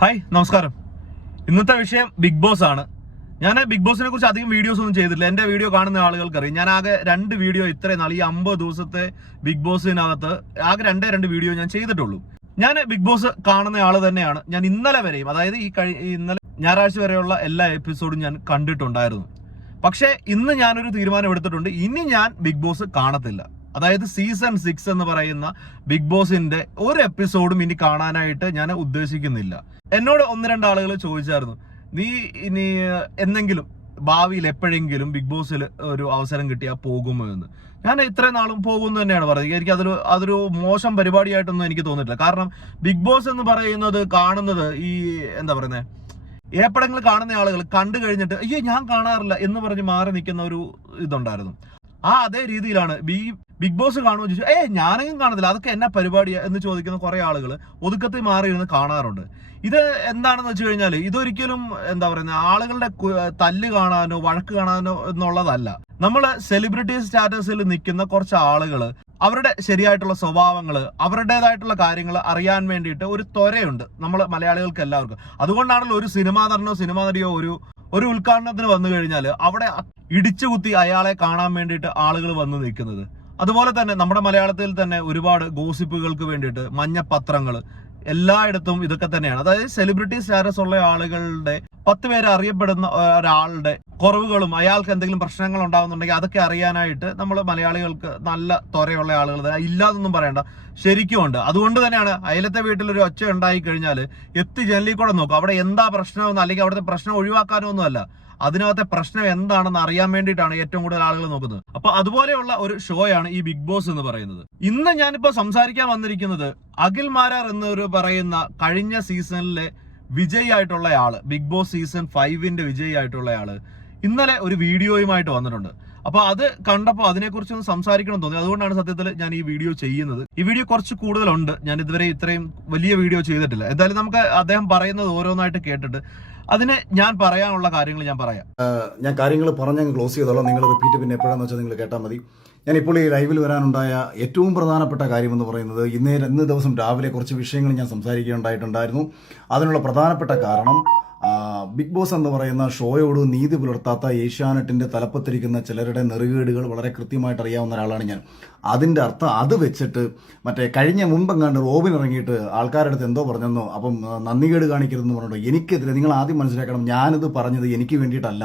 Hi നമസ്കാരം. ഇന്നത്തെ വിഷയം ബിഗ് ബോസ് ആണ്. ഞാൻ ബിഗ് ബോസിനെ കുറിച്ച് അധികം വീഡിയോസ് ഒന്നും ചെയ്തിട്ടില്ല. എന്റെ വീഡിയോ കാണുന്ന ആളുകൾക്കറിയാം. ഞാൻ ആകെ രണ്ട് വീഡിയോ ഇത്രയും നാൾ ഈ അമ്പത് ദിവസത്തെ ബിഗ് ബോസിനകത്ത് ആകെ രണ്ടേ രണ്ട് വീഡിയോ ഞാൻ ചെയ്തിട്ടുള്ളൂ. ഞാൻ ബിഗ് ബോസ് കാണുന്ന ആൾ തന്നെയാണ്. ഞാൻ ഇന്നലെ വരെയും അതായത് ഈ കഴി ഇന്നലെ ഞായറാഴ്ച വരെയുള്ള എല്ലാ എപ്പിസോഡും ഞാൻ കണ്ടിട്ടുണ്ടായിരുന്നു. പക്ഷേ ഇന്ന് ഞാനൊരു തീരുമാനം എടുത്തിട്ടുണ്ട്. ഇനി ഞാൻ ബിഗ് ബോസ് കാണത്തില്ല. അതായത് സീസൺ സിക്സ് എന്ന് പറയുന്ന ബിഗ് ബോസിന്റെ ഒരു എപ്പിസോഡും ഇനി കാണാനായിട്ട് ഞാൻ ഉദ്ദേശിക്കുന്നില്ല. എന്നോട് ഒന്ന് രണ്ട് ആളുകൾ ചോദിച്ചായിരുന്നു നീ ഇനി എന്തെങ്കിലും ഭാവിയിൽ എപ്പോഴെങ്കിലും ബിഗ് ബോസിൽ ഒരു അവസരം കിട്ടിയാൽ പോകുമോ എന്ന്? ഞാൻ ഇത്രയും നാളും പോകുമെന്ന് തന്നെയാണ് പറയുന്നത് എനിക്ക് അതൊരു അതൊരു മോശം പരിപാടിയായിട്ടൊന്നും എനിക്ക് തോന്നിയിട്ടില്ല. കാരണം ബിഗ് ബോസ് എന്ന് പറയുന്നത് കാണുന്നത് ഈ എന്താ പറയുന്നത് ഏപ്പടങ്ങൾ കാണുന്ന ആളുകൾ കണ്ടു കഴിഞ്ഞിട്ട് അയ്യോ ഞാൻ കാണാറില്ല എന്ന് പറഞ്ഞ് മാറി നിൽക്കുന്ന ഒരു ഇതുണ്ടായിരുന്നു. ആ അതേ രീതിയിലാണ്. ബി ബിഗ് ബോസ് കാണുമോ ചോദിച്ചു. ഏ ഞാനെങ്കിലും കാണത്തില്ല. അതൊക്കെ എന്നാ പരിപാടിയാ എന്ന് ചോദിക്കുന്ന കുറെ ആളുകൾ ഒതുക്കത്തിൽ മാറി ഇരുന്ന് കാണാറുണ്ട്. ഇത് എന്താണെന്ന് വെച്ച് കഴിഞ്ഞാൽ ഇതൊരിക്കലും എന്താ പറയുന്നത് ആളുകളുടെ തല്ല് കാണാനോ വഴക്ക് കാണാനോ എന്നുള്ളതല്ല. നമ്മൾ സെലിബ്രിറ്റി സ്റ്റാറ്റസിൽ നിൽക്കുന്ന കുറച്ച് ആളുകൾ അവരുടെ ശരിയായിട്ടുള്ള സ്വഭാവങ്ങൾ അവരുടേതായിട്ടുള്ള കാര്യങ്ങൾ അറിയാൻ വേണ്ടിയിട്ട് ഒരു ത്വരയുണ്ട് നമ്മൾ മലയാളികൾക്ക് എല്ലാവർക്കും. അതുകൊണ്ടാണല്ലോ ഒരു സിനിമാ നടനോ സിനിമാ നടിയോ ഒരു ഒരു ഉദ്ഘാടനത്തിന് വന്നു കഴിഞ്ഞാൽ അവിടെ ഇടിച്ചു കുത്തി അയാളെ കാണാൻ വേണ്ടിയിട്ട് ആളുകൾ വന്ന് നിൽക്കുന്നത്. അതുപോലെ തന്നെ നമ്മുടെ മലയാളത്തിൽ തന്നെ ഒരുപാട് ഗോസിപ്പുകൾക്ക് വേണ്ടിയിട്ട് മഞ്ഞപ്പത്രങ്ങൾ എല്ലായിടത്തും ഇതൊക്കെ തന്നെയാണ്. അതായത് സെലിബ്രിറ്റി സ്റ്റാറ്റസ് ഉള്ള ആളുകളുടെ പത്ത് പേര് അറിയപ്പെടുന്ന ഒരാളുടെ കുറവുകളും അയാൾക്ക് എന്തെങ്കിലും പ്രശ്നങ്ങൾ ഉണ്ടാകുന്നുണ്ടെങ്കിൽ അതൊക്കെ അറിയാനായിട്ട് നമ്മൾ മലയാളികൾക്ക് നല്ല ത്വരയുള്ള ആളുകൾ തന്നെ ഇല്ലാതൊന്നും പറയണ്ട. ശരിക്കും ഉണ്ട്. അതുകൊണ്ട് തന്നെയാണ് അയലത്തെ വീട്ടിൽ ഒരു ഒച്ച ഉണ്ടായി കഴിഞ്ഞാൽ എത്തി ജനലിൽ കൂടെ നോക്കും. അവിടെ എന്താ പ്രശ്നമെന്ന് അല്ലെങ്കിൽ അവിടുത്തെ പ്രശ്നം ഒഴിവാക്കാനോ ഒന്നുമല്ല അതിനകത്തെ പ്രശ്നം എന്താണെന്ന് അറിയാൻ വേണ്ടിയിട്ടാണ് ഏറ്റവും കൂടുതൽ ആളുകൾ നോക്കുന്നത്. അപ്പൊ അതുപോലെയുള്ള ഒരു ഷോയാണ് ഈ ബിഗ് ബോസ് എന്ന് പറയുന്നത്. ഇന്ന് ഞാനിപ്പോ സംസാരിക്കാൻ വന്നിരിക്കുന്നത് അഖിൽ മാരാർ എന്നൊരു പറയുന്ന കഴിഞ്ഞ സീസണിലെ വിജയിയായിട്ടുള്ള ആൾ ബിഗ് ബോസ് സീസൺ ഫൈവിന്റെ വിജയിയായിട്ടുള്ള ആൾ ഇന്നലെ ഒരു വീഡിയോയുമായിട്ട് വന്നിട്ടുണ്ട്. അപ്പൊ അത് കണ്ടപ്പോൾ അതിനെക്കുറിച്ച് ഒന്ന് സംസാരിക്കണം തോന്നി. അതുകൊണ്ടാണ് സത്യത്തിൽ ഞാൻ ഈ വീഡിയോ ചെയ്യുന്നത്. ഈ വീഡിയോ കുറച്ച് കൂടുതലുണ്ട്. ഞാൻ ഇതുവരെ ഇത്രയും വലിയ വീഡിയോ ചെയ്തിട്ടില്ല. എന്തായാലും നമുക്ക് അദ്ദേഹം പറയുന്നത് ഓരോന്നായിട്ട് കേട്ടിട്ട് അതിന് ഞാൻ പറയാനുള്ള കാര്യങ്ങൾ ഞാൻ പറയാം. ഞാൻ കാര്യങ്ങൾ പറഞ്ഞ് ക്ലോസ് ചെയ്തോളാം. നിങ്ങൾ റിപ്പീറ്റ് പിന്നെ എപ്പോഴാന്ന് വെച്ചാൽ നിങ്ങൾ കേട്ടാൽ മതി. ഞാൻ ഇപ്പോൾ ഈ ലൈവിൽ വരാനുണ്ടായ ഏറ്റവും പ്രധാനപ്പെട്ട കാര്യം എന്ന് പറയുന്നത് ഇന്നേ ഇന്ന് ദിവസം രാവിലെ കുറച്ച് വിഷയങ്ങൾ ഞാൻ സംസാരിക്കുകയുണ്ടായിട്ടുണ്ടായിരുന്നു അതിനുള്ള പ്രധാനപ്പെട്ട കാരണം ബിഗ് ബോസ് എന്ന് പറയുന്ന ഷോയോട് നീതി പുലർത്താത്ത ഏഷ്യാനെറ്റിന്റെ തലപ്പത്തിരിക്കുന്ന ചിലരുടെ നെറുകേടുകൾ വളരെ കൃത്യമായിട്ട് അറിയാവുന്ന ഒരാളാണ് ഞാൻ. അതിന്റെ അർത്ഥം അത് വെച്ചിട്ട് മറ്റേ കഴിഞ്ഞ മുമ്പെങ്ങാണ്ട് റോബിൻ ഇറങ്ങിയിട്ട് ആൾക്കാരുടെ അടുത്ത് എന്തോ പറഞ്ഞെന്നോ അപ്പം നന്ദികേട് കാണിക്കരുതെന്ന് പറഞ്ഞിട്ടോ എനിക്കെതിരെ നിങ്ങൾ ആദ്യം മനസ്സിലാക്കണം ഞാനിത് പറഞ്ഞത് എനിക്ക് വേണ്ടിയിട്ടല്ല.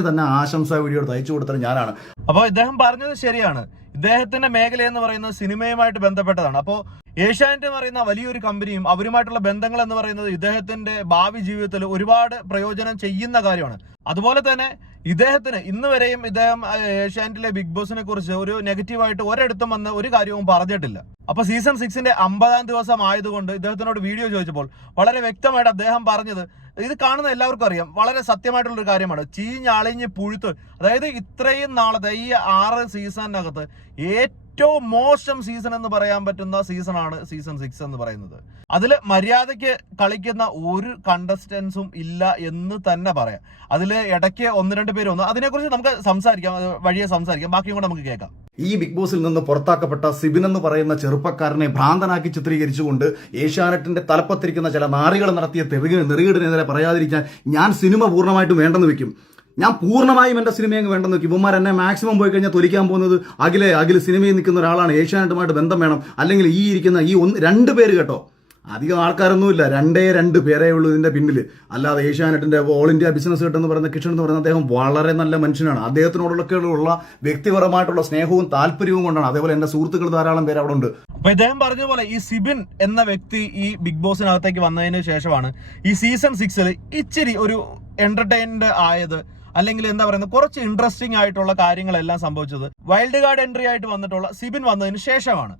തന്നെ ആശംസാ വീഡിയോ തയ്ച്ചു കൊടുത്തത് ഞാനാണ്. അപ്പൊ ഇദ്ദേഹം പറഞ്ഞത് ശരിയാണ്. ഇദ്ദേഹത്തിന്റെ മേഖല എന്ന് പറയുന്നത് സിനിമയുമായിട്ട് ബന്ധപ്പെട്ടതാണ്. അപ്പോൾ ഏഷ്യാനെറ്റ് എന്ന് പറയുന്ന വലിയൊരു കമ്പനിയും അവരുമായിട്ടുള്ള ബന്ധങ്ങൾ എന്ന് പറയുന്നത് ഇദ്ദേഹത്തിന്റെ ഭാവി ജീവിതത്തിൽ ഒരുപാട് പ്രയോജനം ചെയ്യുന്ന കാര്യമാണ്. അതുപോലെ തന്നെ ഇദ്ദേഹത്തിന് ഇന്ന് വരെയും ഇദ്ദേഹം ഏഷ്യാനെറ്റിലെ ബിഗ് ബോസിനെ കുറിച്ച് ഒരു നെഗറ്റീവായിട്ട് ഒരിടത്തും വന്ന് ഒരു കാര്യവും പറഞ്ഞിട്ടില്ല. അപ്പൊ സീസൺ സിക്സിന്റെ അമ്പതാം ദിവസം ആയതുകൊണ്ട് ഇദ്ദേഹത്തിനോട് വീഡിയോ ചോദിച്ചപ്പോൾ വളരെ വ്യക്തമായിട്ട് അദ്ദേഹം പറഞ്ഞത് ഇത് കാണുന്ന എല്ലാവർക്കും അറിയാം. വളരെ സത്യമായിട്ടുള്ളൊരു കാര്യമാണ്. ചീഞ്ഞളിഞ്ഞ് പുഴുത്ത് അതായത് ഇത്രയും നാളത്തെ ഈ ആറ് സീസണിനകത്ത് ഏറ്റവും മോശം സീസൺ എന്ന് പറയാൻ പറ്റുന്ന സീസണാണ് സീസൺ സിക്സ് എന്ന് പറയുന്നത്. അതിൽ മര്യാദയ്ക്ക് കളിക്കുന്ന ഒരു കണ്ടസ്റ്റൻസും ഇല്ല എന്ന് തന്നെ പറയാം. അതിൽ ഇടയ്ക്ക് ഒന്ന് രണ്ട് പേര് വന്നു അതിനെക്കുറിച്ച് നമുക്ക് സംസാരിക്കാം വഴിയെ സംസാരിക്കാം ബാക്കിയും കൂടെ നമുക്ക് കേൾക്കാം. ഈ ബിഗ് ബോസിൽ നിന്ന് പുറത്താക്കപ്പെട്ട സിബിൻ എന്ന് പറയുന്ന ചെറുപ്പക്കാരനെ ഭ്രാന്തനാക്കി ചിത്രീകരിച്ചുകൊണ്ട് ഏഷ്യാനെറ്റിന്റെ തലപ്പത്തിരിക്കുന്ന ചില നാറികൾ നടത്തിയ തെറുക നെറുകിടിനെതിരെ പറയാതിരിക്കാൻ ഞാൻ സിനിമ പൂർണമായിട്ടും വേണ്ടെന്ന് വെക്കും ഞാൻ പൂർണമായും എന്റെ സിനിമയെ അങ്ങ് വേണ്ടെന്ന് വെക്കും ഇവന്മാർ എന്നെ മാക്സിമം പോയി കഴിഞ്ഞാൽ തൊലിക്കാൻ പോകുന്നത് അഖിലെ അഖിൽ സിനിമയിൽ നിൽക്കുന്ന ഒരാളാണ്. ഏഷ്യാനെറ്റുമായിട്ട് ബന്ധം വേണം. അല്ലെങ്കിൽ ഈ ഇരിക്കുന്ന ഈ ഒന്ന് രണ്ട് പേര് കേട്ടോ. അധികം ആൾക്കാരൊന്നുമില്ല. രണ്ടേ രണ്ട് പേരേ ഉള്ളൂ ഇതിന്റെ പിന്നിൽ അല്ലാതെ ഏഷ്യാനെറ്റിന്റെ ഓൾ ഇന്ത്യ ബിസിനസ് എന്ന് പറയുന്ന കിഷൻ എന്ന് പറയുന്ന അദ്ദേഹം വളരെ നല്ല മനുഷ്യനാണ്. അദ്ദേഹത്തിനോടുള്ള വ്യക്തിപരമായിട്ടുള്ള സ്നേഹവും താല്പര്യവും കൊണ്ടാണ്. അതേപോലെ എന്റെ സുഹൃത്തുക്കൾ ധാരാളം പേര് അവിടെ ഉണ്ട്. അപ്പൊ ഇദ്ദേഹം പറഞ്ഞ പോലെ ഈ സിബിൻ എന്ന വ്യക്തി ഈ ബിഗ് ബോസിനകത്തേക്ക് വന്നതിന് ശേഷമാണ് ഈ സീസൺ സിക്സിൽ ഇച്ചിരി ഒരു എന്റർടൈൻഡ് ആയത് അല്ലെങ്കിൽ എന്താ പറയുന്നത് കുറച്ച് ഇൻട്രസ്റ്റിംഗ് ആയിട്ടുള്ള കാര്യങ്ങളെല്ലാം സംഭവിച്ചത്. വൈൽഡ് കാർഡ് എൻട്രി ആയിട്ട് വന്നിട്ടുള്ള സിബിൻ വന്നതിന് ശേഷമാണ്.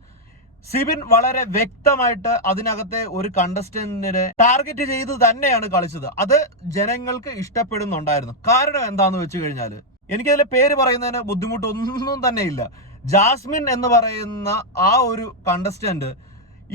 സിബിൻ വളരെ വ്യക്തമായിട്ട് അതിനകത്തെ ഒരു കണ്ടസ്റ്റന്റിനെ ടാർഗറ്റ് ചെയ്ത് തന്നെയാണ് കളിച്ചത്. അത് ജനങ്ങൾക്ക് ഇഷ്ടപ്പെടുന്നുണ്ടായിരുന്നു. കാരണം എന്താന്ന് വെച്ച് കഴിഞ്ഞാൽ എനിക്കതിലെ പേര് പറയുന്നതിന് ബുദ്ധിമുട്ടൊന്നും തന്നെ ഇല്ല ജാസ്മിൻ എന്ന് പറയുന്ന ആ ഒരു കണ്ടസ്റ്റന്റ്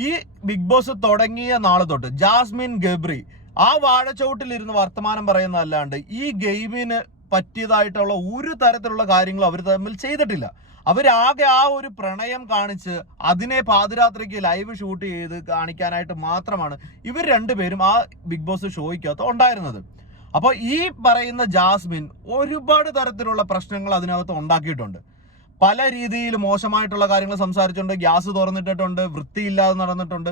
ഈ ബിഗ് ബോസ് തുടങ്ങിയ നാളെ തൊട്ട് ജാസ്മിൻ ഗബ്രി ആ വാഴച്ചോട്ടിലിരുന്ന് വർത്തമാനം പറയുന്നതല്ലാണ്ട് ഈ ഗെയിമിന് പറ്റിയതായിട്ടുള്ള ഒരു തരത്തിലുള്ള കാര്യങ്ങളും അവർ തമ്മിൽ ചെയ്തിട്ടില്ല. അവരാകെ ആ ഒരു പ്രണയം കാണിച്ച് അതിനെ പാതിരാത്രിക്ക് ലൈവ് ഷൂട്ട് ചെയ്ത് കാണിക്കാനായിട്ട് മാത്രമാണ് ഇവർ രണ്ടുപേരും ആ ബിഗ് ബോസ് ഷോയ്ക്കകത്ത് ഉണ്ടായിരുന്നത്. അപ്പോൾ ഈ പറയുന്ന ജാസ്മിൻ ഒരുപാട് തരത്തിലുള്ള പ്രശ്നങ്ങൾ അതിനകത്ത് ഉണ്ടാക്കിയിട്ടുണ്ട്. പല രീതിയിൽ മോശമായിട്ടുള്ള കാര്യങ്ങൾ സംസാരിച്ചിട്ടുണ്ട് ഗ്യാസ് തുറന്നിട്ടിട്ടുണ്ട് വൃത്തിയില്ലാതെ നടന്നിട്ടുണ്ട്.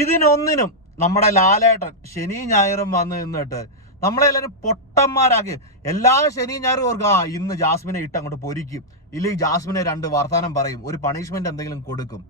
ഇതിനൊന്നിനും നമ്മുടെ ലാലേട്ടൻ ശനി ഞായറും വന്ന് നിന്നിട്ട് നമ്മളെ എല്ലാവരും പൊട്ടന്മാരാക്കി. എല്ലാ ശനി ഞായറും ഓർക്കും ആ ഇന്ന് ജാസ്മിനെ ഇട്ട് അങ്ങോട്ട് പൊരിക്കും. ഇല്ലെങ്കിൽ ജാസ്മിനെ രണ്ട് വർത്താനം പറയും. ഒരു പണിഷ്മെന്റ് എന്തെങ്കിലും കൊടുക്കും.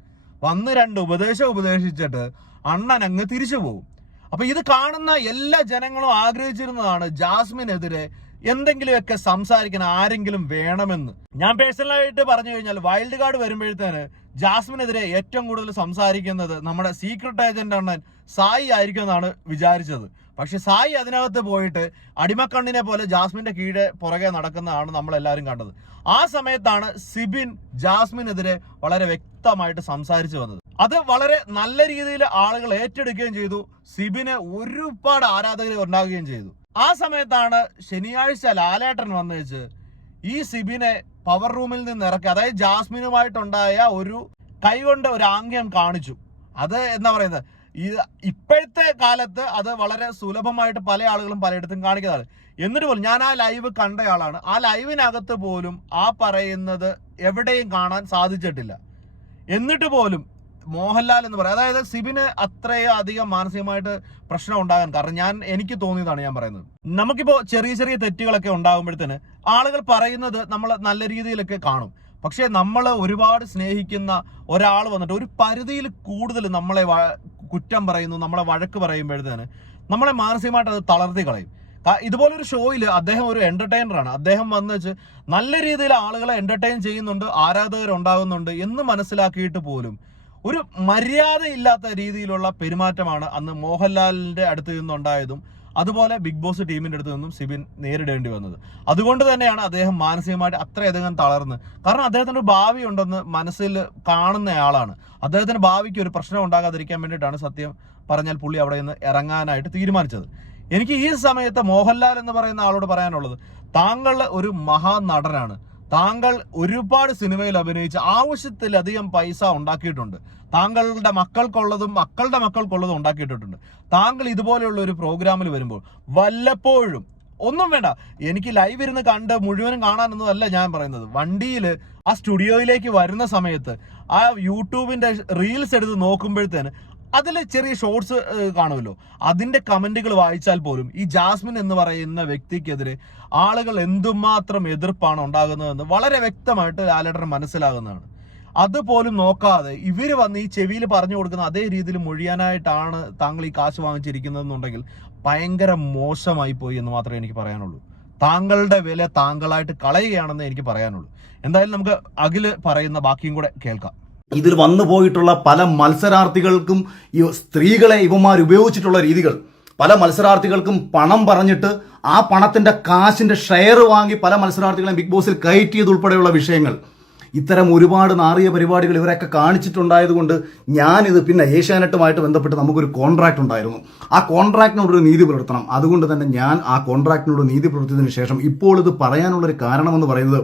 വന്ന് രണ്ട് ഉപദേശം ഉപദേശിച്ചിട്ട് അണ്ണൻ അങ്ങ് തിരിച്ചു പോകും അപ്പൊ ഇത് കാണുന്ന എല്ലാ ജനങ്ങളും ആഗ്രഹിച്ചിരുന്നതാണ് ജാസ്മിനെതിരെ എന്തെങ്കിലുമൊക്കെ സംസാരിക്കാൻ ആരെങ്കിലും വേണമെന്ന്. ഞാൻ പേഴ്സണലായിട്ട് പറഞ്ഞു കഴിഞ്ഞാൽ വൈൽഡ് കാർഡ് വരുമ്പോഴത്തേന് ജാസ്മിനെതിരെ ഏറ്റവും കൂടുതൽ സംസാരിക്കുന്നത് നമ്മുടെ സീക്രട്ട് ഏജന്റ് അണ്ണൻ സായി ആയിരിക്കും എന്നാണ് വിചാരിച്ചത്. പക്ഷെ സായി അതിനകത്ത് പോയിട്ട് അടിമക്കണ്ണിനെ പോലെ ജാസ്മിന്റെ കീഴെ പുറകെ നടക്കുന്നതാണ് നമ്മൾ എല്ലാവരും കണ്ടത്. ആ സമയത്താണ് സിബിൻ ജാസ്മിനെതിരെ വളരെ വ്യക്തമായിട്ട് സംസാരിച്ചു വന്നത്. അത് വളരെ നല്ല രീതിയിൽ ആളുകൾ ഏറ്റെടുക്കുകയും ചെയ്തു. സിബിന് ഒരുപാട് ആരാധകരെ ഉണ്ടാകുകയും ചെയ്തു. ആ സമയത്താണ് ശനിയാഴ്ച ലാലേട്ടൻ വന്നു വെച്ച് ഈ സിബിനെ പവർ റൂമിൽ നിന്ന് ഇറക്കി അതായത് ജാസ്മിനുമായിട്ടുണ്ടായ ഒരു കൈകൊണ്ട് ഒരു ആംഗ്യം കാണിച്ചു. അത് എന്താ പറയുന്നത്? ഈ ഇപ്പോഴത്തെ കാലത്ത് അത് വളരെ സുലഭമായിട്ട് പല ആളുകളും പലയിടത്തും കാണിക്കുന്നതാണ്. എന്നിട്ട് പോലും ഞാൻ ആ ലൈവ് കണ്ട ആളാണ് ആ ലൈവിനകത്ത് പോലും ആ പറയുന്നത് എവിടെയും കാണാൻ സാധിച്ചിട്ടില്ല. എന്നിട്ട് പോലും മോഹൻലാൽ എന്ന് പറയാം. അതായത് സിബിന് അത്രയും അധികം മാനസികമായിട്ട് പ്രശ്നം ഉണ്ടാകാൻ കാരണം ഞാൻ എനിക്ക് തോന്നിയതാണ് ഞാൻ പറയുന്നത്. നമുക്കിപ്പോ ചെറിയ ചെറിയ തെറ്റുകളൊക്കെ ഉണ്ടാകുമ്പോഴത്തേന് ആളുകൾ പറയുന്നത് നമ്മൾ നല്ല രീതിയിലൊക്കെ കാണും. പക്ഷേ നമ്മൾ ഒരുപാട് സ്നേഹിക്കുന്ന ഒരാൾ വന്നിട്ട് ഒരു പരിധിയിൽ കൂടുതൽ നമ്മളെ കുറ്റം പറയുന്നു നമ്മളെ വഴക്ക് പറയുമ്പോഴത്തേന് നമ്മളെ മാനസികമായിട്ട് അത് തളർത്തി കളയും. ഇതുപോലൊരു ഷോയിൽ അദ്ദേഹം ഒരു എന്റർടൈനറാണ് അദ്ദേഹം വന്ന് വെച്ച് നല്ല രീതിയിൽ ആളുകളെ എന്റർടൈൻ ചെയ്യുന്നുണ്ട് ആരാധകർ ഉണ്ടാകുന്നുണ്ട് എന്ന് മനസ്സിലാക്കിയിട്ട് പോലും ഒരു മര്യാദയില്ലാത്ത രീതിയിലുള്ള പെരുമാറ്റമാണ് അന്ന് മോഹൻലാലിന്റെ അടുത്ത് നിന്നുണ്ടായതും അതുപോലെ ബിഗ് ബോസ് ടീമിന്റെ അടുത്ത് നിന്നും സിബിൻ നേരിടേണ്ടി വന്നത്. അതുകൊണ്ട് തന്നെയാണ് അദ്ദേഹം മാനസികമായിട്ട് അത്രയധികം തളർന്ന്. കാരണം അദ്ദേഹത്തിന് ഭാവി ഉണ്ടെന്ന് മനസ്സിൽ കാണുന്ന ആളാണ്. അദ്ദേഹത്തിന് ഭാവിക്ക് ഒരു പ്രശ്നം ഉണ്ടാകാതിരിക്കാൻ വേണ്ടിയിട്ടാണ് സത്യം പറഞ്ഞാൽ പുള്ളി അവിടെ നിന്ന് ഇറങ്ങാനായിട്ട് തീരുമാനിച്ചത്. എനിക്ക് ഈ സമയത്ത് മോഹൻലാൽ എന്ന് പറയുന്ന ആളോട് പറയാനുള്ളത് താങ്കൾ ഒരു മഹാനടനാണ്. താങ്കൾ ഒരുപാട് സിനിമയിൽ അഭിനയിച്ച് ആവശ്യത്തിലധികം പൈസ ഉണ്ടാക്കിയിട്ടുണ്ട്. താങ്കളുടെ മക്കൾക്കുള്ളതും മക്കളുടെ മക്കൾക്കുള്ളതും ഉണ്ടാക്കിയിട്ടുണ്ട്. താങ്കൾ ഇതുപോലെയുള്ള ഒരു പ്രോഗ്രാമിൽ വരുമ്പോൾ വല്ലപ്പോഴും ഒന്നും വേണ്ട എനിക്ക് ലൈവ് ഇരുന്ന് കണ്ട് മുഴുവനും കാണാനൊന്നും അല്ല ഞാൻ പറയുന്നത്. വണ്ടിയിൽ ആ സ്റ്റുഡിയോയിലേക്ക് വരുന്ന സമയത്ത് ആ യൂട്യൂബിന്റെ റീൽസ് എടുത്ത് നോക്കുമ്പോഴത്തേന് അതിൽ ചെറിയ ഷോർട്സ് കാണുമല്ലോ. അതിന്റെ കമന്റുകൾ വായിച്ചാൽ പോലും ഈ ജാസ്മിൻ എന്ന് പറയുന്ന വ്യക്തിക്കെതിരെ ആളുകൾ എന്തുമാത്രം എതിർപ്പാണ് ഉണ്ടാകുന്നതെന്ന് വളരെ വ്യക്തമായിട്ട് ലാലേട്ടൻ മനസ്സിലാകുന്നതാണ്. അതുപോലും നോക്കാതെ ഇവർ വന്ന് ഈ ചെവിയിൽ പറഞ്ഞു കൊടുക്കുന്ന അതേ രീതിയിൽ മൊഴിയാനായിട്ടാണ് താങ്കൾ ഈ കാശ് വാങ്ങിച്ചിരിക്കുന്നതെന്നുണ്ടെങ്കിൽ ഭയങ്കര മോശമായി പോയി എന്ന് മാത്രമേ എനിക്ക് പറയാനുള്ളൂ. താങ്കളുടെ വില താങ്കളായിട്ട് കളയുകയാണെന്ന് എനിക്ക് പറയാനുള്ളൂ. എന്തായാലും നമുക്ക് അഖിൽ പറയുന്ന ബാക്കിയും കൂടെ കേൾക്കാം. ഇതിൽ വന്നു പോയിട്ടുള്ള പല മത്സരാർത്ഥികൾക്കും ഈ സ്ത്രീകളെ ഇവന്മാർ ഉപയോഗിച്ചിട്ടുള്ള രീതികൾ. പല മത്സരാർത്ഥികൾക്കും പണം പറഞ്ഞിട്ട് ആ പണത്തിന്റെ കാശിന്റെ ഷെയർ വാങ്ങി പല മത്സരാർത്ഥികളെ ബിഗ് ബോസിൽ കയറ്റിയത് ഉൾപ്പെടെയുള്ള വിഷയങ്ങൾ. ഇത്തരം ഒരുപാട് നാറിയ പരിപാടികൾ ഇവരൊക്കെ കാണിച്ചിട്ടുണ്ടായതുകൊണ്ട് ഞാനിത് പിന്നെ ഏഷ്യാനെറ്റുമായിട്ട് ബന്ധപ്പെട്ട് നമുക്കൊരു കോൺട്രാക്ട് ഉണ്ടായിരുന്നു. ആ കോൺട്രാക്റ്റിനോടൊരു നീതി പുലർത്തണം. അതുകൊണ്ട് തന്നെ ഞാൻ ആ കോൺട്രാക്റ്റിനോട് നീതി പുലർത്തിയതിനു ശേഷം ഇപ്പോൾ ഇത് പറയാനുള്ളൊരു കാരണമെന്ന് പറയുന്നത്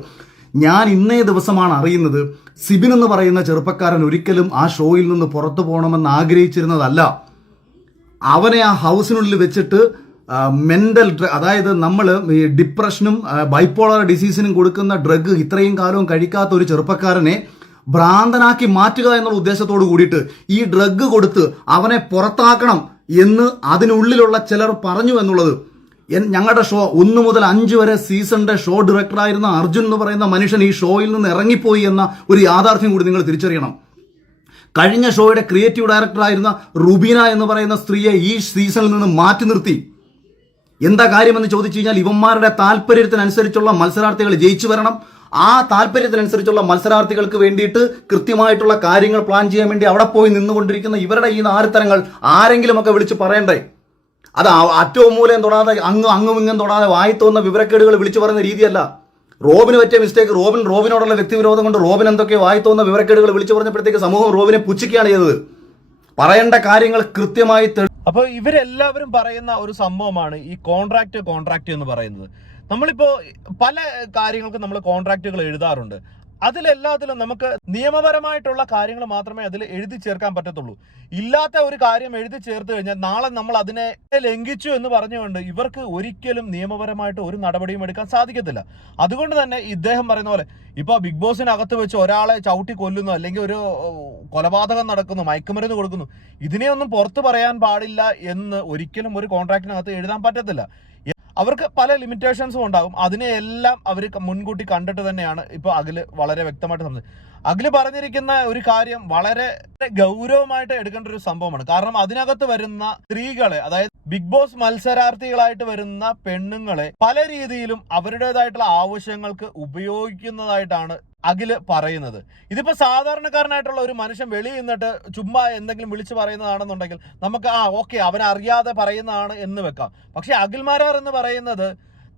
ഞാൻ ഇന്നേ ദിവസമാണ് അറിയുന്നത് സിബിൻ എന്ന് പറയുന്ന ചെറുപ്പക്കാരൻ ഒരിക്കലും ആ ഷോയിൽ നിന്ന് പുറത്തു പോകണമെന്ന് ആഗ്രഹിച്ചിരുന്നതല്ല. അവനെ ആ ഹൗസിനുള്ളിൽ വെച്ചിട്ട് മെന്റൽ അതായത് നമ്മൾ ഈ ഡിപ്രഷനും ബൈപ്പോളർ ഡിസീസിനും കൊടുക്കുന്ന ഡ്രഗ് ഇത്രയും കാലവും കഴിക്കാത്ത ഒരു ചെറുപ്പക്കാരനെ ഭ്രാന്തനാക്കി മാറ്റുക എന്നുള്ള ഉദ്ദേശത്തോട് കൂടിയിട്ട് ഈ ഡ്രഗ് കൊടുത്ത് അവനെ പുറത്താക്കണം എന്ന് അതിനുള്ളിലുള്ള ചിലർ പറഞ്ഞു എന്നുള്ളത് ഞങ്ങളുടെ ഷോ ഒന്ന് മുതൽ അഞ്ച് വരെ സീസണിന്റെ ഷോ ഡയറക്ടറായിരുന്ന അർജുൻ എന്ന് പറയുന്ന മനുഷ്യൻ ഈ ഷോയിൽ നിന്ന് ഇറങ്ങിപ്പോയി എന്ന ഒരു യാഥാർത്ഥ്യം കൂടി നിങ്ങൾ തിരിച്ചറിയണം. കഴിഞ്ഞ ഷോയുടെ ക്രിയേറ്റീവ് ഡയറക്ടറായിരുന്ന റുബീന എന്ന് പറയുന്ന സ്ത്രീയെ ഈ സീസണിൽ നിന്ന് മാറ്റി നിർത്തി. എന്താ കാര്യമെന്ന് ചോദിച്ചു കഴിഞ്ഞാൽ ഇവന്മാരുടെ താല്പര്യത്തിനനുസരിച്ചുള്ള മത്സരാർത്ഥികൾ ജയിച്ചു വരണം. ആ താല്പര്യത്തിനനുസരിച്ചുള്ള മത്സരാർത്ഥികൾക്ക് വേണ്ടിയിട്ട് കൃത്യമായിട്ടുള്ള കാര്യങ്ങൾ പ്ലാൻ ചെയ്യാൻ വേണ്ടി അവിടെ പോയി നിന്നുകൊണ്ടിരിക്കുന്ന ഇവരുടെ ഈ നാരത്തരങ്ങൾ ആരെങ്കിലുമൊക്കെ വിളിച്ച് പറയണ്ടേ? അത് അറ്റവും മൂലം തൊടാതെ അങ്ങും അങ്ങും ഇങ്ങും തൊടാതെ വായി തോന്നുന്ന വിവരക്കേടുകൾ വിളിച്ചു പറയുന്ന രീതിയല്ല. റോബിന് പറ്റിയ മിസ്റ്റേക്ക് റോബിൻ റോബിനോടുള്ള വ്യക്തിവിരോധം കൊണ്ട് റോബിൻ എന്തൊക്കെ വായി തോന്നുന്ന വിവരക്കേടുകൾ വിളിച്ചു പറഞ്ഞപ്പോഴത്തേക്ക് സമൂഹം റോബിനെ പുച്ഛിക്കുകയാണ് ചെയ്തത്. പറയേണ്ട കാര്യങ്ങൾ കൃത്യമായി തെളി അപ്പൊ ഇവരെല്ലാവരും പറയുന്ന ഒരു സംഭവമാണ് ഈ കോൺട്രാക്ട് കോൺട്രാക്ട് എന്ന് പറയുന്നത്. നമ്മളിപ്പോ പല കാര്യങ്ങൾക്കും നമ്മൾ കോൺട്രാക്റ്റുകൾ എഴുതാറുണ്ട്. അതിലെല്ലാത്തിലും നമുക്ക് നിയമപരമായിട്ടുള്ള കാര്യങ്ങൾ മാത്രമേ അതിൽ എഴുതി ചേർക്കാൻ പറ്റത്തുള്ളൂ. ഇല്ലാത്ത ഒരു കാര്യം എഴുതി ചേർത്ത് കഴിഞ്ഞാൽ നാളെ നമ്മൾ അതിനെ ലംഘിച്ചു എന്ന് പറഞ്ഞുകൊണ്ട് ഇവർക്ക് ഒരിക്കലും നിയമപരമായിട്ട് ഒരു നടപടിയും എടുക്കാൻ സാധിക്കത്തില്ല. അതുകൊണ്ട് തന്നെ ഇദ്ദേഹം പറയുന്ന പോലെ ഇപ്പൊ ബിഗ് ബോസിനകത്ത് വെച്ച് ഒരാളെ ചവിട്ടി കൊല്ലുന്നു അല്ലെങ്കിൽ ഒരു കൊലപാതകം നടക്കുന്നു മയക്കുമരുന്ന് കൊടുക്കുന്നു ഇതിനെയൊന്നും പുറത്തു പറയാൻ പാടില്ല എന്ന് ഒരിക്കലും ഒരു കോൺട്രാക്റ്റിനകത്ത് എഴുതാൻ പറ്റത്തില്ല. അവർക്ക് പല ലിമിറ്റേഷൻസും ഉണ്ടാകും. അതിനെയെല്ലാം അവർ മുൻകൂട്ടി കണ്ടിട്ട് തന്നെയാണ് ഇപ്പോൾ അഖിൽ വളരെ വ്യക്തമായിട്ട് സംസാരിച്ചത്. അഖിൽ പറഞ്ഞിരിക്കുന്ന ഒരു കാര്യം വളരെ ഗൗരവമായിട്ട് എടുക്കേണ്ട ഒരു സംഭവമാണ്. കാരണം അതിനകത്ത് വരുന്ന സ്ത്രീകളെ അതായത് ബിഗ് ബോസ് മത്സരാർത്ഥികളായിട്ട് വരുന്ന പെണ്ണുങ്ങളെ പല രീതിയിലും അവരുടേതായിട്ടുള്ള ആവശ്യങ്ങൾക്ക് ഉപയോഗിക്കുന്നതായിട്ടാണ് അഖിൽ പറയുന്നത്. ഇതിപ്പോ സാധാരണക്കാരനായിട്ടുള്ള ഒരു മനുഷ്യൻ വെളിയിൽ നിന്നിട്ട് ചുമ്മാ എന്തെങ്കിലും വിളിച്ചു പറയുന്നതാണെന്നുണ്ടെങ്കിൽ നമുക്ക് ആ ഓക്കെ അവൻ അറിയാതെ പറയുന്നതാണ് എന്ന് വെക്കാം. പക്ഷെ അഖിൽമാരാർ എന്ന് പറയുന്നത്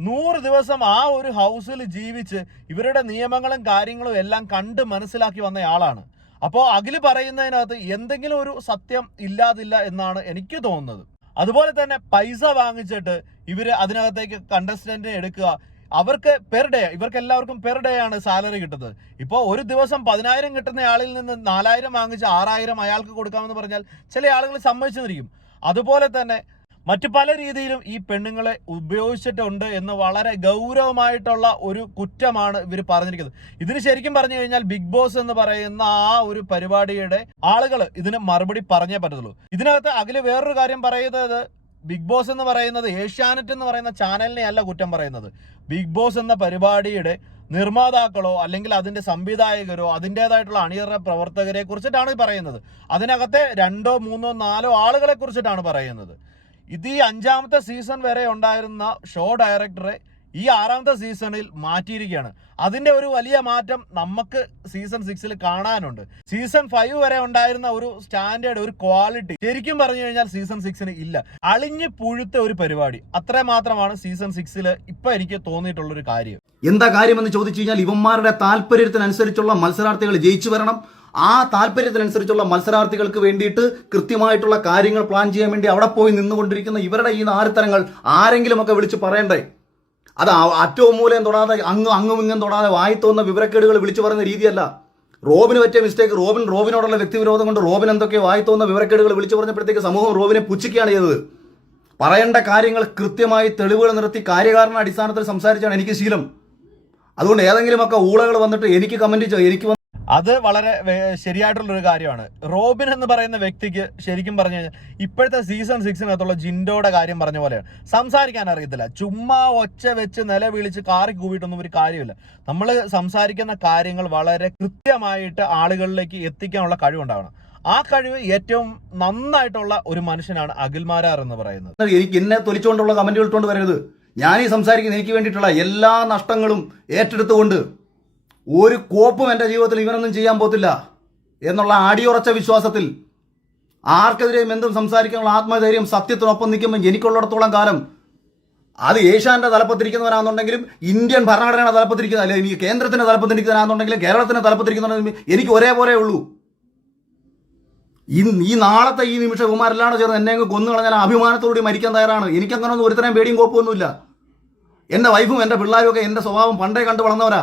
നൂറ് ദിവസം ആ ഒരു ഹൗസിൽ ജീവിച്ച് ഇവരുടെ നിയമങ്ങളും കാര്യങ്ങളും എല്ലാം കണ്ട് മനസ്സിലാക്കി വന്ന ആളാണ്. അപ്പോൾ അഖിൽ പറയുന്നതിനകത്ത് എന്തെങ്കിലും ഒരു സത്യം ഇല്ലാതില്ല എന്നാണ് എനിക്ക് തോന്നുന്നത്. അതുപോലെ തന്നെ പൈസ വാങ്ങിച്ചിട്ട് ഇവർ അതിനകത്തേക്ക് കണ്ടസ്റ്റന്റിനെ എടുക്കുക അവർക്ക് പെർ ഡേ ഇവർക്ക് എല്ലാവർക്കും പെർ ഡേ ആണ് സാലറി കിട്ടുന്നത്. ഇപ്പോൾ ഒരു ദിവസം പതിനായിരം കിട്ടുന്ന ആളിൽ നിന്ന് നാലായിരം വാങ്ങിച്ച് ആറായിരം അയാൾക്ക് കൊടുക്കാമെന്ന് പറഞ്ഞാൽ ചില ആളുകൾ സമ്മതിച്ചെന്നിരിക്കും. അതുപോലെ തന്നെ മറ്റു പല രീതിയിലും ഈ പെണ്ണുങ്ങളെ ഉപയോഗിച്ചിട്ടുണ്ട് എന്ന് വളരെ ഗൗരവമായിട്ടുള്ള ഒരു കുറ്റമാണ് ഇവർ പറഞ്ഞിരിക്കുന്നത്. ഇതിന് ശരിക്കും പറഞ്ഞു കഴിഞ്ഞാൽ ബിഗ് ബോസ് എന്ന് പറയുന്ന ആ ഒരു പരിപാടിയുടെ ആളുകൾ ഇതിന് മറുപടി പറഞ്ഞേ പറ്റത്തുള്ളൂ. ഇതിനകത്ത് അഖിൽ വേറൊരു കാര്യം പറയുന്നത് ബിഗ് ബോസ് എന്ന് പറയുന്നത് ഏഷ്യാനെറ്റ് എന്ന് പറയുന്ന ചാനലിനെ അല്ല കുറ്റം പറയുന്നത്. ബിഗ് ബോസ് എന്ന പരിപാടിയുടെ നിർമ്മാതാക്കളോ അല്ലെങ്കിൽ അതിന്റെ സംവിധായകരോ അതിന്റെതായിട്ടുള്ള അണിയറ പ്രവർത്തകരെ കുറിച്ചിട്ടാണ് പറയുന്നത്. അതിനകത്തെ രണ്ടോ മൂന്നോ നാലോ ആളുകളെ കുറിച്ചിട്ടാണ് പറയുന്നത്. ഇത് ഈ അഞ്ചാമത്തെ സീസൺ വരെ ഉണ്ടായിരുന്ന ഷോ ഡയറക്ടറെ ഈ ആറാമത്തെ സീസണിൽ മാറ്റിയിരിക്കുകയാണ്. അതിന്റെ ഒരു വലിയ മാറ്റം നമുക്ക് സീസൺ സിക്സിൽ കാണാനുണ്ട്. സീസൺ ഫൈവ് വരെ ഉണ്ടായിരുന്ന ഒരു സ്റ്റാൻഡേർഡ് ഒരു ക്വാളിറ്റി ശരിക്കും പറഞ്ഞു കഴിഞ്ഞാൽ സീസൺ സിക്സിന് ഇല്ല. അളിഞ്ഞ് പുഴുത്ത ഒരു പരിപാടി. അത്ര മാത്രമാണ് സീസൺ സിക്സിൽ ഇപ്പൊ എനിക്ക് തോന്നിയിട്ടുള്ള ഒരു കാര്യം. എന്താ കാര്യമെന്ന് ചോദിച്ചു കഴിഞ്ഞാൽ ഇവന്മാരുടെ താല്പര്യത്തിനനുസരിച്ചുള്ള മത്സരാർത്ഥികൾ ജയിച്ചു വരണം. ആ താല്പര്യത്തിനനുസരിച്ചുള്ള മത്സരാർത്ഥികൾക്ക് വേണ്ടിയിട്ട് കൃത്യമായിട്ടുള്ള കാര്യങ്ങൾ പ്ലാൻ ചെയ്യാൻ വേണ്ടി അവിടെ പോയി നിന്നുകൊണ്ടിരിക്കുന്ന ഇവരുടെ ഈ നാരത്തരങ്ങൾ ആരെങ്കിലുമൊക്കെ വിളിച്ച് പറയണ്ടേ? അത് അറ്റവും മൂലം തൊടാതെ അങ്ങും അങ്ങും ഇങ്ങും തൊടാതെ വായി തോന്നുന്ന വിവരക്കേടുകൾ വിളിച്ചു പറയുന്ന രീതിയല്ല. റോബിന് പറ്റിയ മിസ്റ്റേക്ക് റോബിൻ റോബിനോടുള്ള വ്യക്തിവിരോധം കൊണ്ട് റോബിൻ എന്തൊക്കെ വായി തോന്നുന്ന വിവരക്കേടുകൾ വിളിച്ചു പറഞ്ഞപ്പോഴത്തേക്ക് സമൂഹം റോബിനെ പുച്ഛിക്കുകയാണ് ചെയ്തത്. പറയേണ്ട കാര്യങ്ങൾ കൃത്യമായി തെളിവുകൾ നിർത്തി കാര്യകാരണ അടിസ്ഥാനത്തിൽ സംസാരിച്ചാണ് എനിക്ക് ശീലം. അതുകൊണ്ട് ഏതെങ്കിലുമൊക്കെ ഊളകൾ വന്നിട്ട് എനിക്ക് ചെയ്യോ എനിക്ക് അത് വളരെ ശരിയായിട്ടുള്ളൊരു കാര്യമാണ്. റോബിൻ എന്ന് പറയുന്ന വ്യക്തിക്ക് ശരിക്കും പറഞ്ഞു കഴിഞ്ഞാൽ ഇപ്പോഴത്തെ സീസൺ സിക്സിനകത്തുള്ള ജിൻഡോയുടെ കാര്യം പറഞ്ഞ പോലെയാണ്. സംസാരിക്കാൻ അറിയത്തില്ല. ചുമ്മാ ഒച്ച വെച്ച് നില വിളിച്ച് കാറി കൂവിട്ടൊന്നും ഒരു കാര്യമില്ല. നമ്മൾ സംസാരിക്കുന്ന കാര്യങ്ങൾ വളരെ കൃത്യമായിട്ട് ആളുകളിലേക്ക് എത്തിക്കാനുള്ള കഴിവുണ്ടാവണം. ആ കഴിവ് ഏറ്റവും നന്നായിട്ടുള്ള ഒരു മനുഷ്യനാണ് അഖിൽമാരാർ എന്ന് പറയുന്നത്. എനിക്ക് എന്നെ തൊലിച്ചുകൊണ്ടുള്ള കമന്റുകൾ ഇട്ടുകൊണ്ട് വരരുത്. ഞാൻ ഈ സംസാരിക്കുന്ന എനിക്ക് വേണ്ടിയിട്ടുള്ള എല്ലാ നഷ്ടങ്ങളും ഏറ്റെടുത്തുകൊണ്ട് ഒരു കോപ്പും എന്റെ ജീവിതത്തിൽ ഇവനൊന്നും ചെയ്യാൻ പോത്തില്ല എന്നുള്ള അടിയുറച്ച വിശ്വാസത്തിൽ ആർക്കെതിരെയും എന്തും സംസാരിക്കാനുള്ള ആത്മധൈര്യം സത്യത്തിനൊപ്പം നിൽക്കുമ്പോൾ എനിക്കുള്ളിടത്തോളം കാലം അത് ഏഷ്യാന്റെ തലപ്പത്തിരിക്കുന്നവരാണെന്നുണ്ടെങ്കിലും ഇന്ത്യൻ ഭരണഘടനയുടെ തലപ്പത്തിരിക്കുന്ന അല്ലെങ്കിൽ എനിക്ക് കേന്ദ്രത്തിന്റെ തലപ്പത്തിരിക്കുന്നവരാണെന്നുണ്ടെങ്കിലും കേരളത്തിന്റെ തലപ്പത്തിരിക്കുന്നവരാണെങ്കിലും എനിക്ക് ഒരേപോലെ ഉള്ളൂ. ഈ ഈ നാളത്തെ ഈ നിമിഷം ഇവന്മാരെല്ലാം ചേർന്ന് എന്നെ അങ്ങ് കൊന്നു കളഞ്ഞാൽ അഭിമാനത്തോടുകൂടി മരിക്കാൻ തയ്യാറാണ്. എനിക്കങ്ങനെ ഒന്നും ഒരുത്തരം പേടിയും കുഴപ്പമൊന്നുമില്ല എന്റെ വൈഫും എന്റെ പിള്ളേരും ഒക്കെ എന്റെ സ്വഭാവം പണ്ടേ കണ്ടു വളർന്നവരാ.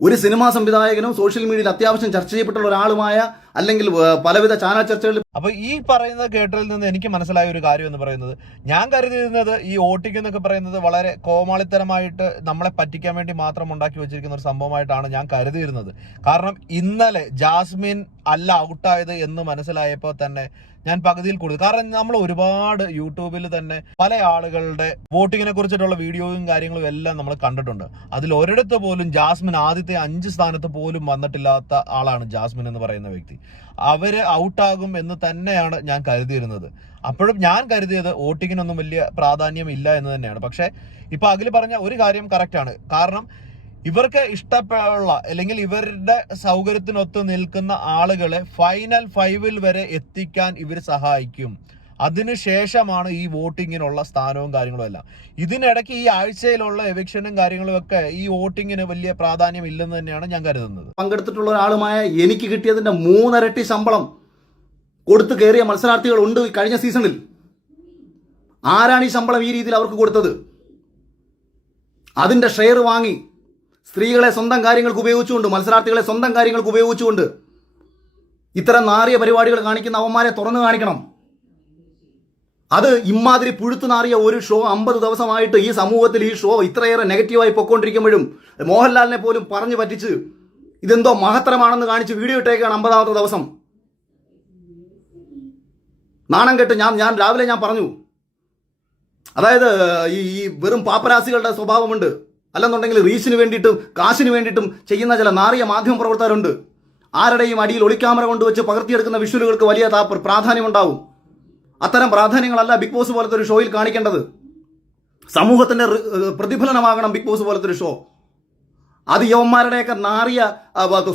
ഒരു സിനിമാ സംവിധായകനും സോഷ്യൽ മീഡിയയിൽ അത്യാവശ്യം ചർച്ച ചെയ്യപ്പെട്ടുള്ള ഒരാളുമായ അല്ലെങ്കിൽ പലവിധ ചാനൽ ചർച്ചകളിൽ അപ്പൊ ഈ പറയുന്നത് കേട്ടതിൽ നിന്ന് എനിക്ക് മനസ്സിലായ ഒരു കാര്യം എന്ന് പറയുന്നത് ഞാൻ കരുതിയിരുന്നത് ഈ ഓട്ടിക്ക് എന്നൊക്കെ പറയുന്നത് വളരെ കോമാളിത്തരമായിട്ട് നമ്മളെ പറ്റിക്കാൻ വേണ്ടി മാത്രം ഉണ്ടാക്കി വെച്ചിരിക്കുന്ന ഒരു സംഭവമായിട്ടാണ് ഞാൻ കരുതിയിരുന്നത്. കാരണം ഇന്നലെ ജാസ്മിൻ അല്ല ഔട്ടായത് എന്ന് മനസ്സിലായപ്പോൾ തന്നെ ഞാൻ പകുതിയിൽ കൂടുതൽ. കാരണം നമ്മൾ ഒരുപാട് യൂട്യൂബിൽ തന്നെ പല ആളുകളുടെ വോട്ടിങ്ങിനെ കുറിച്ചിട്ടുള്ള വീഡിയോയും കാര്യങ്ങളും എല്ലാം നമ്മൾ കണ്ടിട്ടുണ്ട്. അതിൽ ഒരിടത്ത് പോലും ജാസ്മിൻ ആദ്യത്തെ അഞ്ച് സ്ഥാനത്ത് പോലും വന്നിട്ടില്ലാത്ത ആളാണ് ജാസ്മിൻ എന്ന് പറയുന്ന വ്യക്തി. അവർ ഔട്ടാകും എന്ന് തന്നെയാണ് ഞാൻ കരുതിയിരുന്നത്. അപ്പോഴും ഞാൻ കരുതിയത് വോട്ടിങ്ങിനൊന്നും വലിയ പ്രാധാന്യം ഇല്ല എന്ന് തന്നെയാണ്. പക്ഷേ ഇപ്പൊ അഖിൽ പറഞ്ഞ ഒരു കാര്യം കറക്റ്റ് ആണ്. കാരണം ഇവർക്ക് ഇഷ്ടപ്പെടുള്ള അല്ലെങ്കിൽ ഇവരുടെ സൗകര്യത്തിനൊത്ത് നിൽക്കുന്ന ആളുകളെ ഫൈനൽ ഫൈവിൽ വരെ എത്തിക്കാൻ ഇവർ സഹായിക്കും. അതിനുശേഷമാണ് ഈ വോട്ടിങ്ങിനുള്ള സ്ഥാനവും കാര്യങ്ങളും എല്ലാം. ഇതിനിടയ്ക്ക് ഈ ആഴ്ചയിലുള്ള എവിക്ഷനും കാര്യങ്ങളും ഒക്കെ ഈ വോട്ടിങ്ങിന് വലിയ പ്രാധാന്യം ഇല്ലെന്ന് തന്നെയാണ് ഞാൻ കരുതുന്നത്. പങ്കെടുത്തിട്ടുള്ള ഒരാളുമായ എനിക്ക് കിട്ടിയതിന്റെ മൂന്നരട്ടി ശമ്പളം കൊടുത്തു കയറിയ മത്സരാർത്ഥികൾ ഉണ്ട് കഴിഞ്ഞ സീസണിൽ ആരാണ് ഈ ശമ്പളം ഈ രീതിയിൽ അവർക്ക് കൊടുത്തത്? അതിന്റെ ഷെയർ വാങ്ങി സ്ത്രീകളെ സ്വന്തം കാര്യങ്ങൾക്ക് ഉപയോഗിച്ചുകൊണ്ട് മത്സരാർത്ഥികളെ സ്വന്തം കാര്യങ്ങൾക്ക് ഉപയോഗിച്ചുകൊണ്ട് ഇത്തരം നാറിയ പരിപാടികൾ കാണിക്കുന്ന അവന്മാരെ തുറന്നു കാണിക്കണം. അത് ഇമാതിരി പുഴുത്തു നാറിയ ഒരു ഷോ അമ്പത് ദിവസമായിട്ട് ഈ സമൂഹത്തിൽ ഈ ഷോ ഇത്രയേറെ നെഗറ്റീവായി പൊക്കോണ്ടിരിക്കുമ്പോഴും മോഹൻലാലിനെ പോലും പറഞ്ഞു പറ്റിച്ച് ഇതെന്തോ മഹത്തരമാണെന്ന് കാണിച്ച് വീഡിയോ ഇട്ടേക്കാണ് അമ്പതാമത്തെ ദിവസം. നാണം കെട്ട് ഞാൻ ഞാൻ രാവിലെ ഞാൻ പറഞ്ഞു. അതായത് ഈ വെറും പാപ്പരാസികളുടെ സ്വഭാവമുണ്ട്. അല്ലെന്നുണ്ടെങ്കിൽ റീച്ചിന് വേണ്ടിയിട്ടും കാശിന് വേണ്ടിയിട്ടും ചെയ്യുന്ന ചില നാറിയ മാധ്യമ പ്രവർത്തകരുണ്ട്. ആരുടെയും അടിയിൽ ഒളിക്യാമറ കൊണ്ടുവച്ച് പകർത്തിയെടുക്കുന്ന വിഷ്വലുകൾക്ക് വലിയ പ്രാധാന്യമുണ്ടാവും. അത്തരം പ്രാധാന്യങ്ങളല്ല ബിഗ് ബോസ് പോലത്തെ ഒരു ഷോയിൽ കാണിക്കേണ്ടത്. സമൂഹത്തിന്റെ പ്രതിഫലനമാകണം ബിഗ് ബോസ് പോലത്തെ ഒരു ഷോ. അത് യവന്മാരുടെയൊക്കെ നാറിയ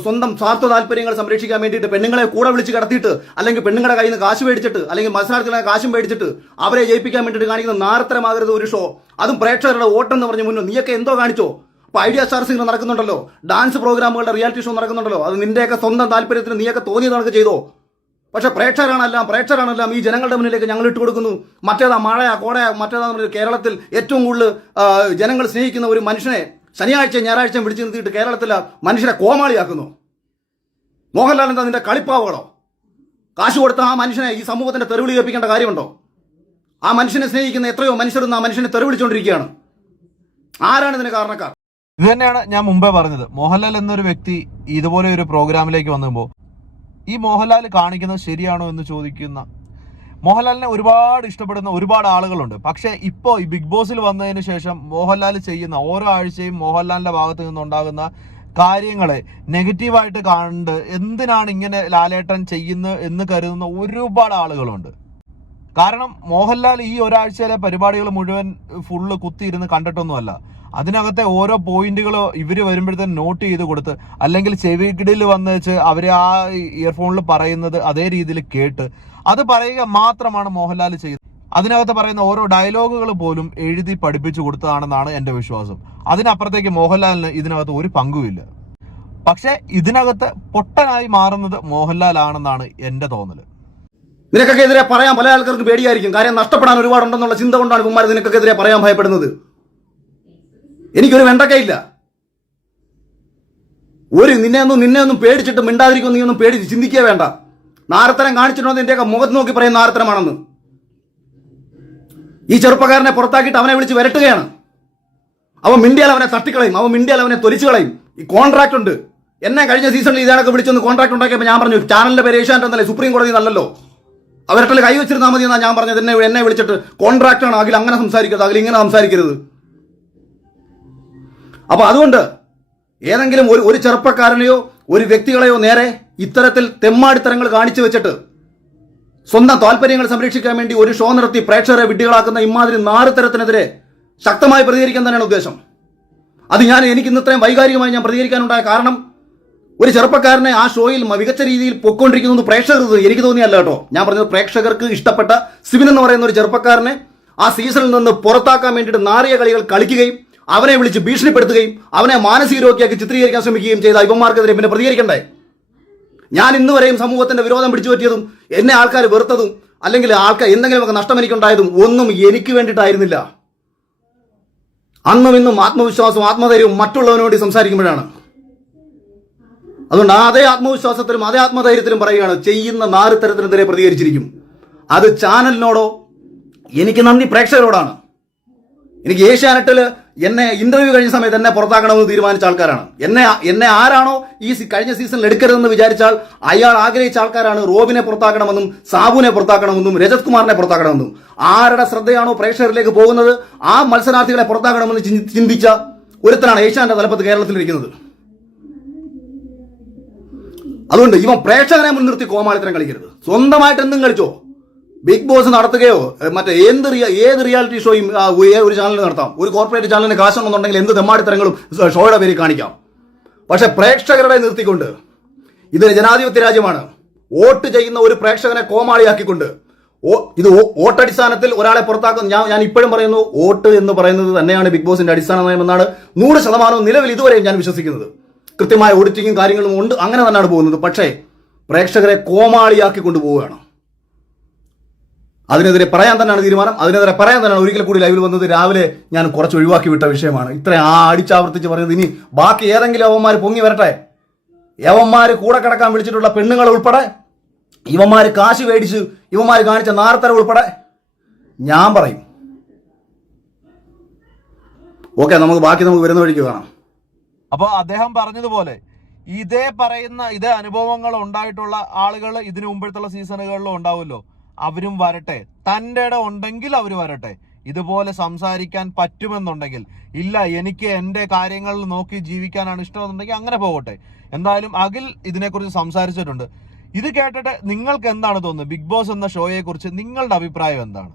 സ്വന്തം സ്വാർത്ഥ താല്പര്യങ്ങൾ സംരക്ഷിക്കാൻ വേണ്ടിയിട്ട് പെണ്ണുങ്ങളെ കൂടെ വിളിച്ച് കടത്തിയിട്ട് അല്ലെങ്കിൽ പെണ്ണുങ്ങളുടെ കയ്യിൽ നിന്ന് കാശ് മേടിച്ചിട്ട് അല്ലെങ്കിൽ മത്സരാർത്ഥികളെ കാശും മേടിച്ചിട്ട് അവരെ ജയിപ്പിക്കാൻ വേണ്ടിയിട്ട് കാണിക്കുന്ന നാരത്തരമാകരുത് ഒരു ഷോ. അതും പ്രേക്ഷകരുടെ വോട്ടെന്ന് പറഞ്ഞ് മുന്നോ നീയൊക്കെ എന്തോ കാണിച്ചോ? അപ്പൊ ഐഡിയ സ്റ്റാർ സിംഗർ നടക്കുന്നുണ്ടല്ലോ. ഡാൻസ് പ്രോഗ്രാമുകളുടെ റിയാലിറ്റി ഷോ നടക്കുന്നുണ്ടല്ലോ. അത് നിന്റെയൊക്കെ സ്വന്തം താല്പര്യത്തിന് നീയൊക്കെ തോന്നിയത് കണക്ക് ചെയ്തോ? പക്ഷെ പ്രേക്ഷകരാണെല്ലാം പ്രേക്ഷകരാണെല്ലാം ഈ ജനങ്ങളുടെ മുന്നിലേക്ക് ഞങ്ങൾ ഇട്ട് കൊടുക്കുന്നു. മറ്റേതാ മഴയാ കോടയാ മറ്റേതാ കേരളത്തിൽ ഏറ്റവും കൂടുതൽ ജനങ്ങൾ സ്നേഹിക്കുന്ന ഒരു മനുഷ്യനെ ശനിയാഴ്ച ഞായറാഴ്ച പിടിച്ചു നിർത്തിയിട്ട് കേരളത്തിലെ മനുഷ്യരെ കോമാളിയാക്കുന്നു. മോഹൻലാൽ എന്താ നിന്റെ കളിപ്പാവുകളോ? കാശ് കൊടുത്ത ആ മനുഷ്യനെ ഈ സമൂഹത്തിന്റെ തെരുവിളി കേൾപ്പിക്കേണ്ട കാര്യമുണ്ടോ? ആ മനുഷ്യനെ സ്നേഹിക്കുന്ന എത്രയോ മനുഷ്യർ ആ മനുഷ്യനെ തെരുവിളിച്ചുകൊണ്ടിരിക്കുകയാണ് ആരാണ് ഇതിന് കാരണക്കാർ? ഇത് തന്നെയാണ് ഞാൻ മുമ്പേ പറഞ്ഞത്. മോഹൻലാൽ എന്നൊരു വ്യക്തി ഇതുപോലെ ഒരു പ്രോഗ്രാമിലേക്ക് വന്നുമ്പോൾ ഈ മോഹൻലാൽ കാണിക്കുന്നത് ശരിയാണോ എന്ന് ചോദിക്കുന്ന മോഹൻലാലിനെ ഒരുപാട് ഇഷ്ടപ്പെടുന്ന ഒരുപാട് ആളുകളുണ്ട്. പക്ഷേ ഇപ്പോൾ ഈ ബിഗ് ബോസിൽ വന്നതിന് ശേഷം മോഹൻലാൽ ചെയ്യുന്ന ഓരോ ആഴ്ചയും മോഹൻലാലിന്റെ ഭാഗത്ത് നിന്നുണ്ടാകുന്ന കാര്യങ്ങളെ നെഗറ്റീവായിട്ട് കണ്ട് എന്തിനാണ് ഇങ്ങനെ ലാലേട്ടൻ ചെയ്യുന്നത് എന്ന് കരുതുന്ന ഒരുപാട് ആളുകളുണ്ട്. കാരണം മോഹൻലാൽ ഈ ഒരാഴ്ചയിലെ പരിപാടികൾ മുഴുവൻ ഫുള്ള് കുത്തിയിരുന്ന് കണ്ടിട്ടൊന്നുമല്ല. അതിനകത്തെ ഓരോ പോയിന്റുകൾ ഇവർ വരുമ്പോഴത്തേന് നോട്ട് ചെയ്ത് കൊടുത്ത് അല്ലെങ്കിൽ ചെവികിടിൽ വന്ന് വെച്ച് അവർ ആ ഇയർഫോണിൽ പറയുന്നത് അതേ രീതിയിൽ കേട്ട് അത് പറയുക മാത്രമാണ് മോഹൻലാൽ ചെയ്തത്. അതിനകത്ത് പറയുന്ന ഓരോ ഡയലോഗുകൾ പോലും എഴുതി പഠിപ്പിച്ചു കൊടുത്തതാണെന്നാണ് എന്റെ വിശ്വാസം. അതിനപ്പുറത്തേക്ക് മോഹൻലാലിന് ഇതിനകത്ത് ഒരു പങ്കുമില്ല. പക്ഷെ ഇതിനകത്ത് പൊട്ടനായി മാറുന്നത് മോഹൻലാൽ ആണെന്നാണ് എന്റെ തോന്നൽ. നിനക്കൊക്കെ എതിരെ പറയാൻ പല ആൾക്കാർക്ക് പേടിയായിരിക്കും. കാര്യം നഷ്ടപ്പെടാൻ ഒരുപാടുണ്ടെന്നുള്ള ചിന്ത കൊണ്ടാണ് കുമാരൻ നിനക്കൊക്കെ എതിരെ പറയാൻ ഭയപ്പെടുന്നത്. എനിക്കൊരു വെണ്ടക്കയില്ല. ഒരു നിന്നെ ഒന്നും നിന്നെ ഒന്നും പേടിച്ചിട്ട് മിണ്ടാതിരിക്കും നീ ഒന്നും പേടിച്ച് ചിന്തിക്കുക വേണ്ട. നാരത്തരം കാണിച്ചിട്ടുണ്ടോ എന്റെയൊക്കെ മുഖത്ത് നോക്കി പറയുന്ന നാരത്തരമാണെന്ന് ഈ ചെറുപ്പക്കാരനെ പുറത്താക്കിയിട്ട് അവനെ വിളിച്ച് വരട്ടുകയാണ്. അവൻ മിണ്ടിയാൽ അവനെ തട്ടിക്കളയും. അവൻ മിണ്ടിയാൽ അവനെ തൊലിച്ചു കളയും. ഈ കോൺട്രാക്ട് ഉണ്ട്. എന്നെ കഴിഞ്ഞ സീസണിൽ ഇതാണൊക്കെ വിളിച്ചൊന്ന് കോൺട്രാക്ട് ഉണ്ടാക്കിയപ്പോൾ ഞാൻ പറഞ്ഞു ചാനലിന്റെ പേര് ഏഷ്യാനെറ്റ് എന്നല്ലേ? സുപ്രീം കോടതി നല്ലല്ലോ അവരുടെ കൈ വെച്ചിരുന്നാൽ മതി എന്നാണ് ഞാൻ പറഞ്ഞത്. എന്നെ എന്നെ വിളിച്ചിട്ട് കോൺട്രാക്ട് ആണ്. അഖിൽ അങ്ങനെ സംസാരിക്കരുത്. അഖിൽ ഇങ്ങനെ സംസാരിക്കരുത്. അപ്പൊ അതുകൊണ്ട് ഏതെങ്കിലും ഒരു ഒരു ചെറുപ്പക്കാരനെയോ ഒരു വ്യക്തികളെയോ നേരെ ഇത്തരത്തിൽ തെമ്മാടിത്തരങ്ങൾ കാണിച്ചു വെച്ചിട്ട് സ്വന്തം താല്പര്യങ്ങൾ സംരക്ഷിക്കാൻ വേണ്ടി ഒരു ഷോ നടത്തി പ്രേക്ഷകരെ വിഡ്ഢികളാക്കുന്ന ഇമാതിരി നാറുതരത്തിനെതിരെ ശക്തമായി പ്രതികരിക്കാൻ തന്നെയാണ് ഉദ്ദേശം. അത് ഞാൻ എനിക്ക് ഇന്ന് ഇത്രയും വൈകാരികമായി ഞാൻ പ്രതികരിക്കാനുണ്ടായ കാരണം ഒരു ചെറുപ്പക്കാരനെ ആ ഷോയിൽ മികച്ച രീതിയിൽ പൊയ്ക്കൊണ്ടിരിക്കുന്നത് പ്രേക്ഷകർ എനിക്ക് തോന്നിയല്ല കേട്ടോ. ഞാൻ പറഞ്ഞത് പ്രേക്ഷകർക്ക് ഇഷ്ടപ്പെട്ട സിവിൻ എന്ന് പറയുന്ന ഒരു ചെറുപ്പക്കാരനെ ആ സീസണിൽ നിന്ന് പുറത്താക്കാൻ വേണ്ടിയിട്ട് നാറിയ കളികൾ കളിക്കുകയും അവനെ വിളിച്ച് ഭീഷണിപ്പെടുത്തുകയും അവനെ മാനസിക രോഗിയാക്കി ചിത്രീകരിക്കാൻ ശ്രമിക്കുകയും ചെയ്ത ഇവന്മാർക്കെതിരെ പിന്നെ പ്രതികരിക്കണ്ടേ? ഞാൻ ഇന്ന് വരെയും സമൂഹത്തിന്റെ വിരോധം പിടിച്ചു പറ്റിയതും എന്നെ ആൾക്കാർ വെറുത്തതും അല്ലെങ്കിൽ ആൾക്കാർ എന്തെങ്കിലുമൊക്കെ നഷ്ടം എനിക്കുണ്ടായതും ഒന്നും എനിക്ക് വേണ്ടിയിട്ടായിരുന്നില്ല. അന്നും ഇന്നും ആത്മവിശ്വാസവും ആത്മധൈര്യവും മറ്റുള്ളവനോട് സംസാരിക്കുമ്പോഴാണ്. അതുകൊണ്ട് അതേ ആത്മവിശ്വാസത്തിലും അതേ ആത്മധൈര്യത്തിലും പറയുകയാണ് ചെയ്യുന്ന നാല് നാറുത്തരത്തിനെതിരെ പ്രതികരിച്ചിരിക്കും. അത് ചാനലിനോടോ എനിക്ക് നന്ദി പ്രേക്ഷകരോടാണ്. എനിക്ക് ഏഷ്യാനെറ്റിൽ എന്നെ ഇന്റർവ്യൂ കഴിഞ്ഞ സമയത്ത് എന്നെ പുറത്താക്കണമെന്ന് തീരുമാനിച്ച ആൾക്കാരാണ്. എന്നെ എന്നെ ആരാണോ ഈ കഴിഞ്ഞ സീസണിൽ എടുക്കരുതെന്ന് വിചാരിച്ചാൽ അയാൾ ആഗ്രഹിച്ച ആൾക്കാരാണ് റോബിനെ പുറത്താക്കണമെന്നും സാബുവിനെ പുറത്താക്കണമെന്നും രജത് കുമാറിനെ പുറത്താക്കണമെന്നും. ആരുടെ ശ്രദ്ധയാണോ പ്രേക്ഷകരിലേക്ക് പോകുന്നത് ആ മത്സരാർത്ഥികളെ പുറത്താക്കണമെന്ന് ചിന്തിച്ച ഒരുത്തനാണ് ഏഷ്യാന്റെ തലപ്പത്ത് കേരളത്തിൽ ഇരിക്കുന്നത്. അതുകൊണ്ട് ഇവൻ പ്രേക്ഷകനെ മുൻനിർത്തി കോമാളിത്തരം കളിക്കരുത്. സ്വന്തമായിട്ട് എന്തും കളിച്ചോ? ബിഗ് ബോസ് നടത്തുകയോ മറ്റേ എന്ത് ഏത് റിയാലിറ്റി ഷോയും ഒരു ചാനലിൽ നടത്താം. ഒരു കോർപ്പറേറ്റ് ചാനലിന് കാശുണ്ടെന്നുണ്ടെങ്കിൽ എന്ത് തെമ്മാടിത്തരങ്ങളും തരങ്ങളും ഷോയുടെ പേര് കാണിക്കാം. പക്ഷെ പ്രേക്ഷകരുടെ നിർത്തിക്കൊണ്ട് ഇത് ജനാധിപത്യ രാജ്യമാണ്. വോട്ട് ചെയ്യുന്ന ഒരു പ്രേക്ഷകനെ കോമാളിയാക്കിക്കൊണ്ട് ഇത് വോട്ടടിസ്ഥാനത്തിൽ ഒരാളെ പുറത്താക്കുന്നു ഞാൻ ഞാൻ ഇപ്പോഴും പറയുന്നു വോട്ട് എന്ന് പറയുന്നത് തന്നെയാണ് ബിഗ് ബോസിന്റെ അടിസ്ഥാന നയമെന്നാണ് നൂറ് ശതമാനവും നിലവിൽ ഇതുവരെയും ഞാൻ വിശ്വസിക്കുന്നത്. കൃത്യമായ ഓഡിറ്റിങ്ങും കാര്യങ്ങളും ഉണ്ട് അങ്ങനെ തന്നെയാണ് പോകുന്നത്. പക്ഷേ പ്രേക്ഷകരെ കോമാളിയാക്കി കൊണ്ടുപോവുകയാണ് അതിനെതിരെ പറയാൻ തന്നെയാണ് തീരുമാനം. അതിനെതിരെ പറയാൻ തന്നെയാണ് ഒരിക്കൽ കൂടി ലൈവിൽ വന്നത്. രാവിലെ ഞാൻ കുറച്ച് ഒഴിവാക്കി വിട്ട വിഷയമാണ്. ഇത്ര ആ അടിച്ചാവർത്തിച്ച് പറയുന്നത്. ഇനി ബാക്കി ഏതെങ്കിലും അവന്മാർ പൊങ്ങി വരട്ടെ? യവന്മാർ കൂടെ കിടക്കാൻ വിളിച്ചിട്ടുള്ള പെണ്ണുങ്ങൾ ഉൾപ്പെടെ? ഇവന്മാർ കാശ് മേടിച്ച് ഇവന്മാർ കാണിച്ച നാർത്തര ഉൾപ്പെടെ? ഞാൻ പറയും. ഓക്കെ നമുക്ക് ബാക്കി നമുക്ക് വരുന്ന വഴിക്ക് കാണാം. അപ്പൊ അദ്ദേഹം പറഞ്ഞതുപോലെ ഇതേ പറയുന്ന ഇതേ അനുഭവങ്ങൾ ഉണ്ടായിട്ടുള്ള ആളുകൾ ഇതിനു മുമ്പഴത്തുള്ള സീസണുകളിലും ഉണ്ടാവുമല്ലോ. അവരും വരട്ടെ. തന്റെ ഇടം ഉണ്ടെങ്കിൽ അവർ വരട്ടെ. ഇതുപോലെ സംസാരിക്കാൻ പറ്റുമെന്നുണ്ടെങ്കിൽ ഇല്ല എനിക്ക് എന്റെ കാര്യങ്ങളിൽ നോക്കി ജീവിക്കാനാണ് ഇഷ്ടമെന്നുണ്ടെങ്കിൽ അങ്ങനെ പോകട്ടെ. എന്തായാലും അഖിൽ ഇതിനെക്കുറിച്ച് സംസാരിച്ചിട്ടുണ്ട്. ഇത് കേട്ടിട്ട് നിങ്ങൾക്ക് എന്താണ് തോന്നുന്നത്? ബിഗ് ബോസ് എന്ന ഷോയെക്കുറിച്ച് നിങ്ങളുടെ അഭിപ്രായം എന്താണ്?